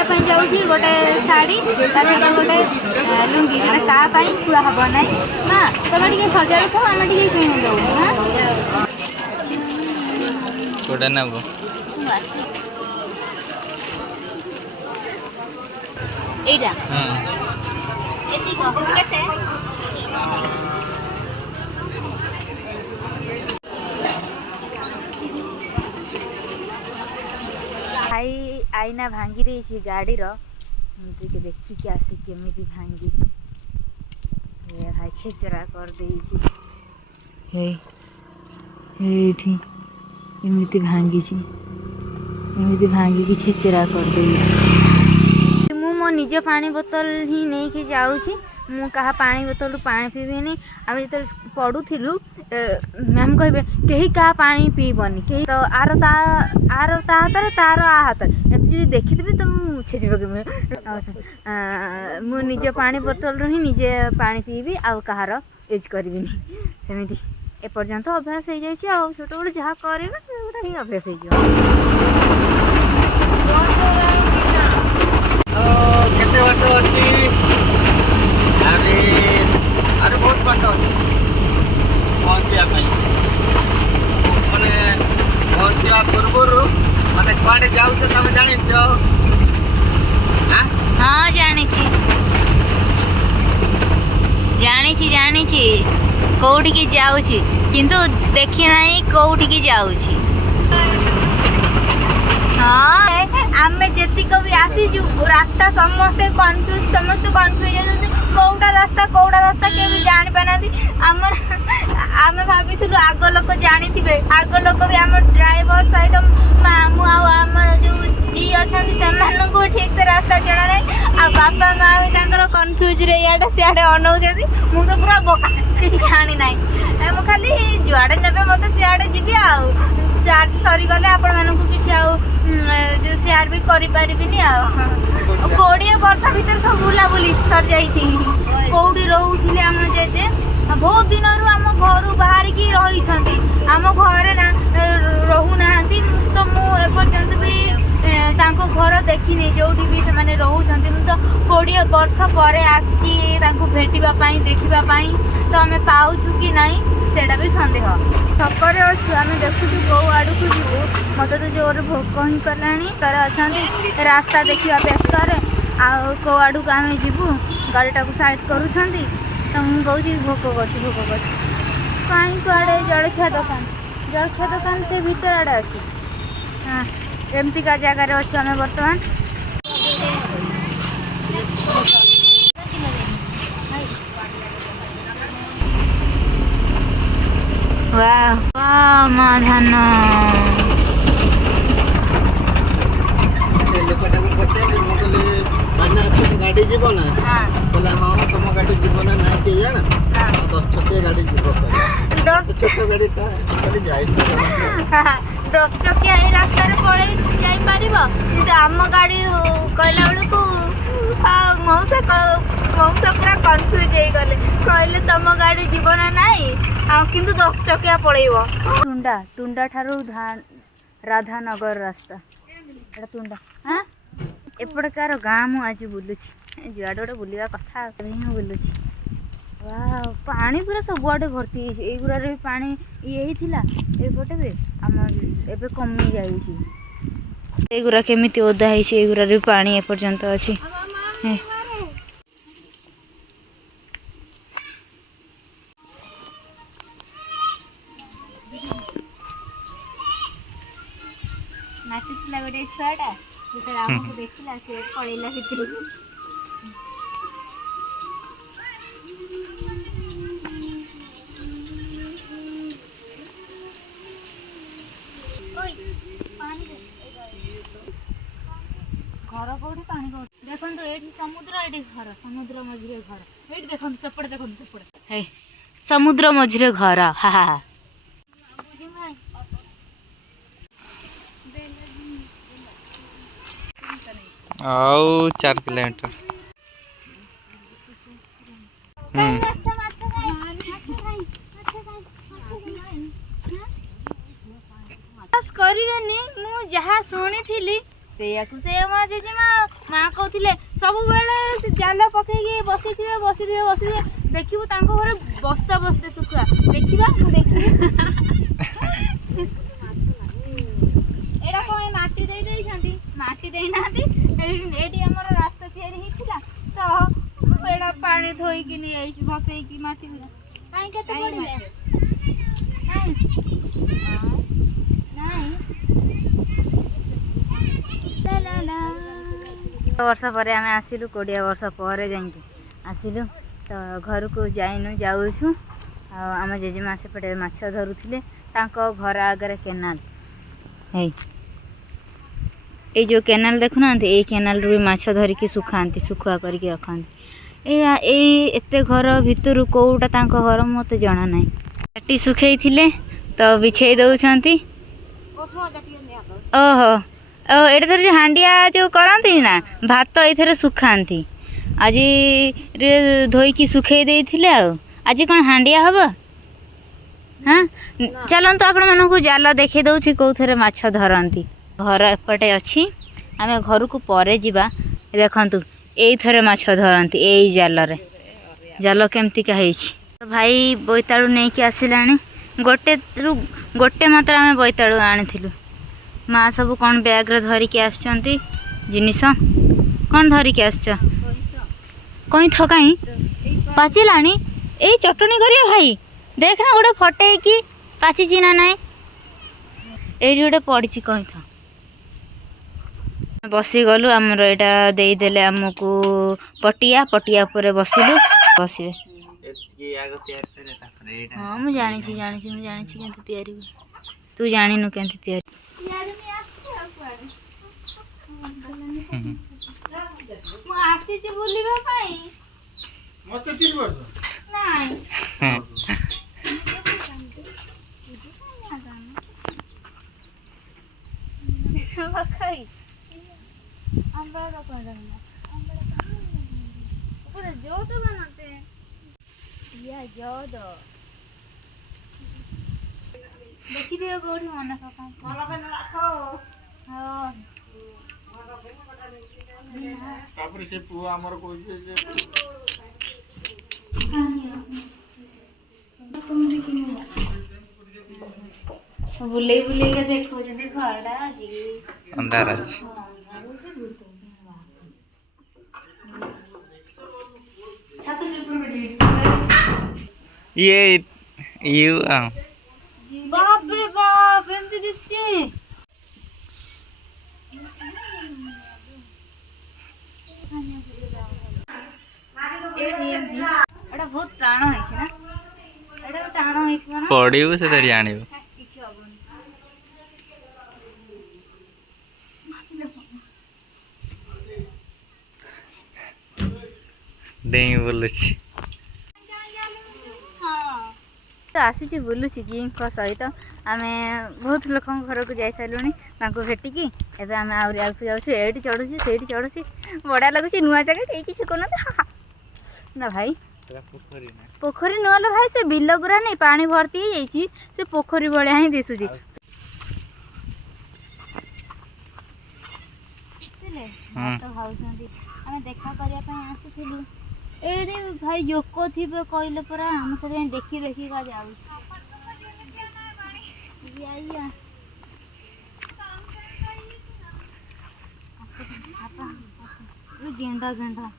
पिंधापी जाऊँगी गोटे शाढ़ी सहित गोटे लुंगी से क्या थोड़ा हम ना माँ तुम टे सजा था आम टे किणी दो हाँ এইটা এটিক কেতে भाई आईना भांगी रही गाड़ी रे देखिक आसी केमी भांगी भाई छेचरा कर एमती भांगी छेचरा कर मु मो निज पानी बोतल ही नहीं कि जाऊँगी मु कहा पानी बोतल पानी पीबेनी आम जो पढ़ुलु मैम कहे कहीं क्या पानी पीबनी कहीं तो आर ता हाथ तार आ हाथ एमती देखीदेवी तो छेच पकड़ मु निज पानी बोतल ही निजे पानी पीबी आउ कहार यूज करी सेमती एपर्यंत अभ्यास हो जाए छोट बड़ जहाँ कर अभ्यास हो केते बाट अछि अरे बहुत बाट अछि पहुंचिया माने पहुंचिया पूर्व माने कुआडे जाऊ तो तमे जानि छ हाँ जानी कौटी की जाऊँगी किंतु देखी ना कौटी की जाऊँगी हाँ आम जेतिक भी आसीचु रास्ता समस्ते कन्फ्यूज कौटा रास्ता के भी जानी पाना आम भाभी आग लोक जानी थे आग लोक भी आम ड्राइवर सहित मामू आमर जो जी अच्छा से ठीक से रास्ता जना ना आ बापा माँ भी कन्फ्यूज रे इे सियाड़े अनाऊँ मुझे तो पूरा बोका किसी जानी ना मुझे खाली जुआड़े ने मत सियाड़े जी चार्ज सरीगले आपण मानक किसी जो सेयार भी करें कोड़े वर्ष भितर सब बुलाबुली सर जाइए कौटी रोले आम जेजे बहुत दिन आम घर बाहर की रही आम घरे ना रोना तो मुझे भी घर देखनी जो भी से रोच तो 20 वर्ष पर आसी भेटापी देखापी तो आम पाचु कि ना सेटा भी सन्देह छकरे अच्छु आम देखु कौ आड़ को जीवु मत तो जोर भोक ही कला तर अच्छा रास्ता देखा व्यस्त कौ आड़ को आम जीवु गाड़ीटा को साइड करूँ तो मुझे कौन भोक कर कहीं कड़े जलखिया दुकान से भीतर आड़े अच्छी हाँ एमती का जगार अच्छे आम बर्तमान माँ धान गाड़ी जीव ना बोला हाँ तुम गाड़ी जीव ना ना किए जाना 10 चकिया गाड़ी जीव 10 चकिया गाड़ी जाए 10 चकिया रास्ता पड़े जापर कि आम गाड़ी कहला बेलू मौसा पूरा कन्फ्यूज हो गले कहले तुम गाड़ी जीवन नाई किंतु 10 चकिया पड़ेब तुंडा ठारू राधानगर रास्ता तुंडा हाँ एपटकार गाँ मु आज बुलूची जुआड़ गोटे बुलवा कथा बुलूची पानी पूरा सबुआडे भर्ती युरा भी पानी ये एपटे भी आम एबे कमी जागुरा केमी ओदा युरा भी पानी एपर्यंत अच्छी नाचुला गोटे छुआटा जो आमको देखला से पड़ेला भितर घर कौटी पानी कौटी देखो ये समुद्र ये घर समुद्र मझे घर ये देखो सेपटे सेपटे समुद्र मझे घर हा हा आओ 4 किलोमीटर करेनि मु जहाँ शुणी थी से मो जेजेमा କହୁଥିଲେ ସବୁବେଳେ ସେ ଜାଲ ପକେଇକି ବସିଥିବେ ଦେଖିବୁ ତାଙ୍କ ଘରେ ବସ୍ତା ଶୁଖୁଆ ଦେଖିବା ମୁଁ ଦେଖିବି ଏଇଟା କଣ ମାଟି ଦେଇଛନ୍ତି ମାଟି ଦେଇନାହାନ୍ତି ଏଇଠି ଆମର ରାସ୍ତା ତିଆରି ହେଇଥିଲା ତ ଏଇଟା ପାଣି ଧୋଇକି ନେଇଯାଇଛି ଭସେଇକି ମାଟି କାହିଁ କେତେ ପଡ଼ିଲେ वर्ष पर आम आसिलु 20 वर्ष पर जाइए आसिलु तो घर को जाइनु जाऊँ आम जेजेमा सेपटे माछ धरुले घर आगे केनाल है जो केनाल देखुना ये केनाल रू भी माछ धरिकी सुखाती सुखुआ करके रखती एत घर भितर कौटा घर मत जना ना चाटी सुखे तो बिछे दौरान ओहो एटा तो जो हांडिया जो करती ना भात ये सुखाती आज धोईकी सुखे देते आज कौन हांडिया हम हाँ चलतु आपण मानक जाल देखे दौची कौ थे माछ धरती घर एपटे अच्छी आम घर को परे जीवा देखु ये माछ धरती यही जाल केमती का भाई बोईतालु नहीं कि आसला गोटे मात्र आम बोईतालु आनी माँ सब कौन बैग धरिकी आसुँच जिनिस कौन धरिकी आस कहीं थ कहीं पाचिला यही चटनी करियो भाई देखना गोटे फटे कि पाची ना नाई ये गोटे पड़ी कहीं था बसी गलु आमर यहाँ देदेले आमको पटिया पटिया पर बसिलु बसबे हाँ मुझे जानी तैयारी तू जानिनु केमती तैयारी देखी दियो कोठी मन तापर से पुआ हमर कोइ जे बुले के देखो जदी घरडा जी अंधार अछि छात से ऊपर में जी ये यू बाप रे बाप एमती दिसछि एटा बहुत टाण है ना एटा टाण है ना पड़ियो से तरी आनियो किछि हबन डेई बोलुछि तो आसी बुलूची जी सहित आम बहुत लोक घर को जाई सारूँ भेटिकी एवं आम आगे जाऊँ ये चढ़ुची से चढ़ुची बढ़िया लगुच नुआ जगह कहीं किसी करना ना भाई पोखरी नुआ भाई से बिल गुरा नहीं पानी भर्ती हो से पोखरी भाया ही दिशुची आम देखा करने आसलु ये भाई जोक थे कहले परा आम सब देखी देखी का जाऊ गेंडा गेंडा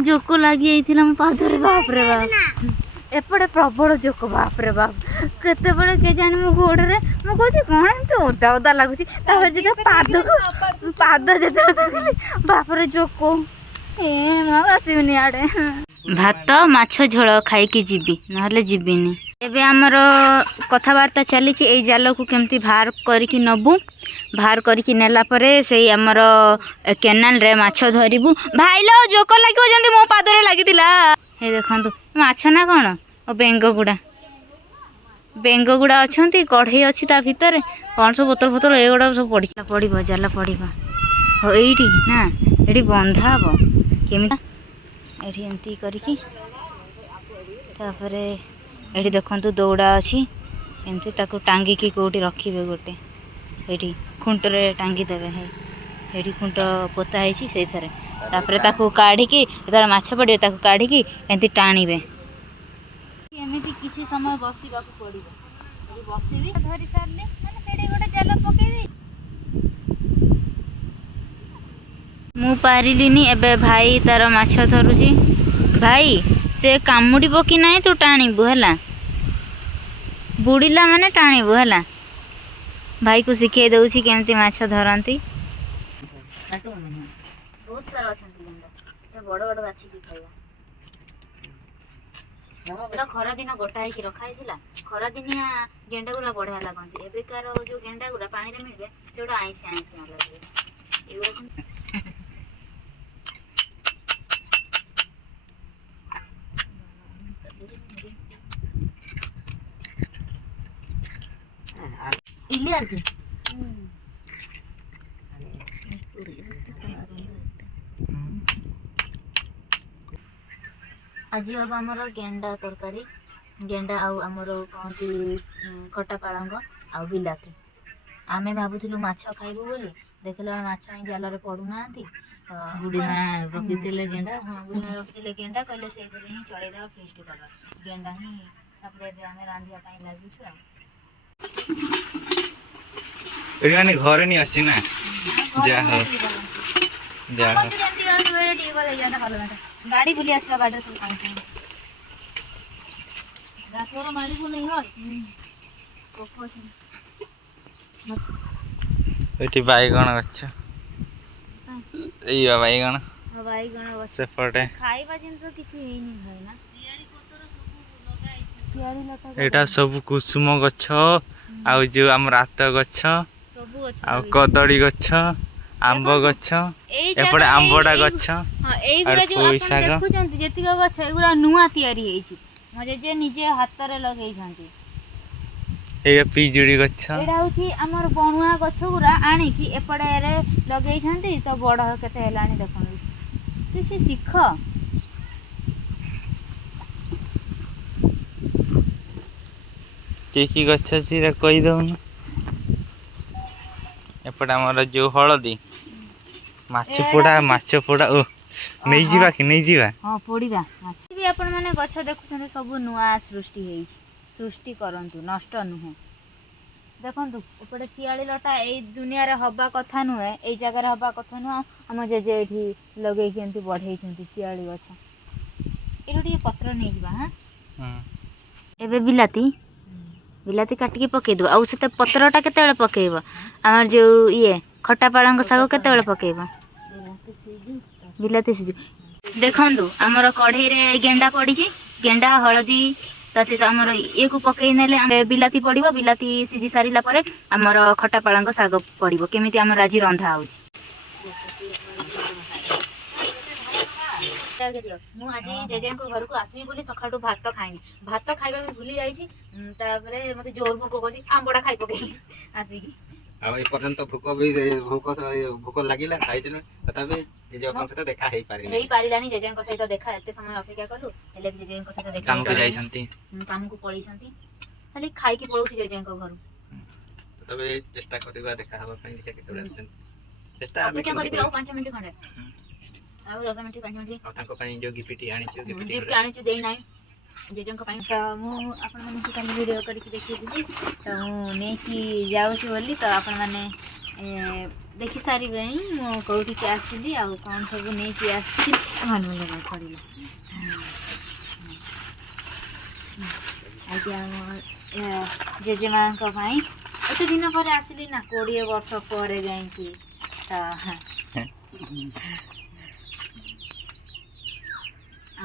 जोक लगी मो पादरे बाप रे बाप एपटे प्रबल जोक बाप रे बाप केते बड़े के जाने मो गोड़े मो कहूँ कौन एमती ओदा ओदा लगुच पाद को पाद जो बाप रे जोक आसबनी आड़े भात माछ झोल खाई जीवी ना जीविनी एबे आमर कथबार्ता चली यही जाल को केमती बाहर करके नबू बाहर करके नेला परे से आमर केनाल रे माछ धरिबू भाई लो जोक लगे जंती मो पादरे लागितिला हे देखंतु माछ ना कौन बेंग गुड़ा अच्छा कढ़ई अच्छी ता भितर कौन सब बोतल फोतल एगुड़ा सब पड़ जाल पड़ हो ये ना ये बंधा हम केमी ये एमती करके ये देखु दौड़ा अच्छी एमती टांगिकी कौटी रखिए गोटे ये खुंटरे टांगी देवे है ଏଠି ଖୁଣ୍ଟ ପୋତା ହେଇଛି ସେଇଥିରେ ତାପରେ ତାକୁ କାଢ଼ିକି ଯେତେବେଳେ ମାଛ ପଡ଼ିବ ତାକୁ କାଢ଼ିକି ଏମିତି ଟାଣିବେ। ଏମିତି କିଛି ସମୟ ବସିବାକୁ ପଡ଼ିବ। ଏଠି ବସିବି ଧରି ସାରିଲି ମାନେ ସେଠି ଗୋଟେ ଜାଲ ପକେଇବି। ମୁଁ ପାରିଲିନି ଏବେ ଭାଇ ତାର ମାଛ ଧରୁଛି। ଭାଇ ସେ କାମୁଡ଼ିବ କି ନାହିଁ ତୁ ଟାଣିବୁ ହେଲା, ବୁଡ଼ିଲା ମାନେ ଟାଣିବୁ ହେଲା। ଭାଇକୁ ଶିଖେଇ ଦେଉଛି କେମିତି ମାଛ ଧରନ୍ତି। ବହୁତ ସାରା ଅଛନ୍ତି ଗେଣ୍ଡା, ବଡ଼ ବଡ଼ ବାଛିକି ଖାଇବା। ଏଟା ଖରା ଦିନ ଗୋଟା ହେଇକି ରଖା ହେଇଥିଲା। ଖରା ଦିନିଆ ଗେଣ୍ଡା ଗୁଡ଼ା ବଢ଼ିଆ ଲାଗନ୍ତି। ଏବେକାର ଯୋଉ ଗେଣ୍ଡା ଗୁଡ଼ା ପାଣିରେ ମିଳିବେ ସେଗୁଡ଼ା ଆଇଁଷିଆ ଆଇଁଷିଆ ଲାଗିବେ। ଏଗୁଡ଼ା ಇಲ್ಲಿ ಅಂತ ଆଜି ହବ ଆମର ଗେଣ୍ଡା ତରକାରୀ। ଗେଣ୍ଡା ଆଉ ଆମର କହନ୍ତି କଟା ପାଳଙ୍ଗ ଆଉ ବିଲାତି। ଆମେ ଭାବୁଥିଲୁ ମାଛ ଖାଇବୁ ବୋଲି, ଦେଖିଲା ମାଛ ହିଁ ଜାଲରେ ପଡୁନାହାନ୍ତି। ବୁଢ଼ୀମା ରଖିଥିଲେ ଗେଣ୍ଡା, ହଁ ବୁଢ଼ୀମା ରଖିଥିଲେ ଗେଣ୍ଡା, କହିଲେ ସେଇଥିରେ ହିଁ ଚଳେଇଦେବା ଫିଷ୍ଟ କରିବା। ଗେଣ୍ଡା ହିଁ ତାପରେ ଏବେ ଆମେ ରାନ୍ଧିବା ପାଇଁ ଲାଗିଛୁ ଆଉ। ଏଠି ମାନେ ଘରେ ନି ଅଛି ନା ଯାହା ହଉ ଯାହା ହଉ। ଗାଡ଼ି ବୁଲି ଆସିବା ବାଡ଼ିରେ ସବୁ ପାଣି ମାଡ଼ି ବୁଲେଇ ହଁ ଏଠି ବାଇଗଣ ଗଛ, ଏଇ ବାଇଗଣ ସେପଟେ। ଖାଇବା ଜିନିଷ କିଛି ହେଇନି ଭାଇନା। ଏଇଟା ସବୁ କୁସୁମ ଗଛ ଆଉ ଯୋଉ ଆମର ଆତ ଗଛ ଆଉ କଦଳୀ ଗଛ, ଆମ୍ବ ଗଛ, ଏପଟେ ଆମ୍ବଡା ଗଛ ଆଉ ପୋଇ ଶାଗ। ଦେଖୁଛନ୍ତି ଯେତିକି ଗଛ ଏଗୁଡ଼ା ନୂଆ ତିଆରି ହେଇଛି, ମୋ ଜେଜେ ନିଜେ ହାତରେ ଲଗେଇଛନ୍ତି। ଏଇ ପିଜୁଳି ଗଛ, ଏଇଟା ହଉଛି ଆମର ବଣୁଆ ଗଛ ଗୁରା ଆଣିକି ଏପଟେ ଲଗେଇଛନ୍ତି ତ ବଡ଼ କେତେ ହେଲାଣି ଦେଖନ୍ତୁ। କିଛି ଶିଖ। କି କି ଗଛ ଅଛି କହିଦଉନ। ଏପଟେ ଆମର ଯୋଉ ହଳଦୀ ମାଛ ପୋଡ଼ା ଓ ନେଇଯିବା କି ନେଇଯିବା। ହଁ ପୋଡ଼ିବା ମାଛ ବି ଆପଣ ମାନେ ଗଛ ଦେଖୁଛନ୍ତି ସବୁ ନୂଆ ସୃଷ୍ଟି ହେଇଛି। ସୃଷ୍ଟି କରନ୍ତୁ, ନଷ୍ଟ ନୁହେଁ। ଦେଖନ୍ତୁ ଏପଟେ ଶିଆଳି ଲଟା ଏଇ ଦୁନିଆରେ ହବା କଥା ନୁହେଁ, ଏଇ ଜାଗାରେ ହବା କଥା ନୁହଁ। ଆମ ଜେଜେ ଏଠି ଲଗେଇକି ଏମିତି ବଢ଼େଇଛନ୍ତି ଶିଆଳି ଗଛ। ଏଇଠୁ ଟିକେ ପତ୍ର ନେଇଯିବା। ହଁ ଏବେ ବିଲାତି କାଟିକି ପକେଇଦେବ। ଆଉ ସେତେ ପତ୍ରଟା କେତେବେଳେ ପକେଇବ? ଆମର ଯୋଉ ଖଟା ପାଳଙ୍ଗ ଶାଗ କେତେବେଳେ ପକେଇବ? ବିଲାତି ସିଝୁ। ଦେଖନ୍ତୁ ଆମର କଢ଼େଇରେ ଗେଣ୍ଡା ପଡ଼ିଛି, ଗେଣ୍ଡା ହଳଦୀ ତା ସହିତ ଆମର ଇଏକୁ ପକେଇ ନେଲେ ବିଲାତି ପଡ଼ିବ। ବିଲାତି ସିଝି ସାରିଲା ପରେ ଆମର ଖଟା ପାଳଙ୍ଗ ଶାଗ ପଡ଼ିବ। କେମିତି ଆମର ଆଜି ରନ୍ଧା ହେଉଛି। ମୁଁ ଆଜି ଜେଜେଙ୍କ ଘରକୁ ଆସିବି ବୋଲି ସକାଳୁ ଭାତ ଖାଇନି, ଭାତ ଖାଇବା ବି ଭୁଲି ଯାଇଛି। ତାପରେ ମତେ ଜୋର ଭୋକ କରୁଛି, ଆମ୍ବଟା ଖାଇ ପକେଇଲି ଆସିକି। ଆଉ ଏ ପର୍ଯ୍ୟନ୍ତ ଭୋକ ଲାଗିଲା ଖାଇছিল, ତଥାପି ଜେଜେଙ୍କ ସହିତ ଦେଖା ହେଇପାରିଲାନି। ଜେଜେଙ୍କ ସହିତ ଦେଖା ଏତେ ସମୟ ଅପେକ୍ଷା କଲୁ, ହେଲେ ବି ଜେଜେଙ୍କ ସହିତ ଦେଖା ଯାଇଛନ୍ତି, କାମକୁ ପଳେଇଛନ୍ତି। ଖାଲି ଖାଇକି ପଳଉଛି ଜେଜେଙ୍କ ଘରୁ। ତଥାପି ଚେଷ୍ଟା କରିବା ଦେଖା ହେବା ପାଇଁ। କେତେବେଳେ ଆସୁଛନ୍ତି ଚେଷ୍ଟା ଅପେକ୍ଷା କରିବି ଆଉ 5 ମିନିଟ୍ ଖଣ୍ଡେ, ଆଉ 10 ମିନିଟ୍ 5 ମିନିଟ୍। ଆଉ ତାଙ୍କ ପାଇଁ ଯୋଉ ଗିଫ୍ଟ ଆଣିଛୁ ଦେଇନାହିଁ ଜେଜେଙ୍କ ପାଇଁ। ତ ମୁଁ ଆପଣମାନଙ୍କୁ କାଲି ଭିଡ଼ିଓ କରିକି ଦେଖେଇଥିଲି। ତ ମୁଁ ନେଇକି ଯାଉଛି ବୋଲି, ତ ଆପଣମାନେ ଦେଖିସାରିବେ ହିଁ ମୁଁ କେଉଁଠିକି ଆସିଲି ଆଉ କ'ଣ ସବୁ ନେଇକି ଆସିଛି। ପଡ଼ିଲା ଆଜ୍ଞା ଆମ ଜେଜେମାଙ୍କ ପାଇଁ ଏତେ ଦିନ ପରେ ଆସିଲି ନା, 20 ବର୍ଷ ପରେ ଯାଇକି। ତ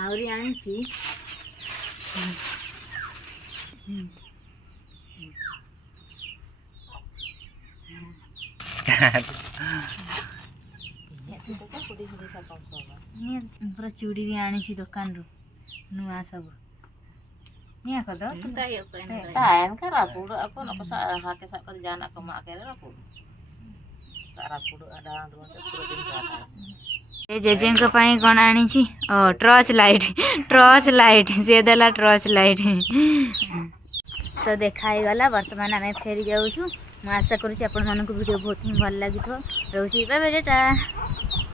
ଆହୁରି ଆଣିଛି। ପୁରା ଚୁଡ଼ି ବି ଆଣିଛି ଦୋକାନରୁ ନୂଆ ସବୁ। Nia ko do? Tahan ka rapudo ako napasa hake sa kan jana ko makere rapudo. Ta rapudo ada dua sepuluh din jana. ए जेजेंक ପାଇଁ କ'ଣ ଆଣିଛି? ଓ ଟର୍ଚ୍ଚ ଲାଇଟ୍ ସିଏ ଦେଲା ଟର୍ଚ୍ଚ ଲାଇଟ୍। ତ ଦେଖା ହେଇଗଲା। ବର୍ତ୍ତମାନ ଆମେ ଫେରି ଯାଉଛୁ ମୁଁ ଆଶା କରୁଛି ଆପଣମାନଙ୍କୁ ଭିଡ଼ିଓ ବହୁତ ହିଁ ଭଲ ଲାଗିଥିବ। ରହୁଛି ବାଏ ବାଏ ଟାଟା।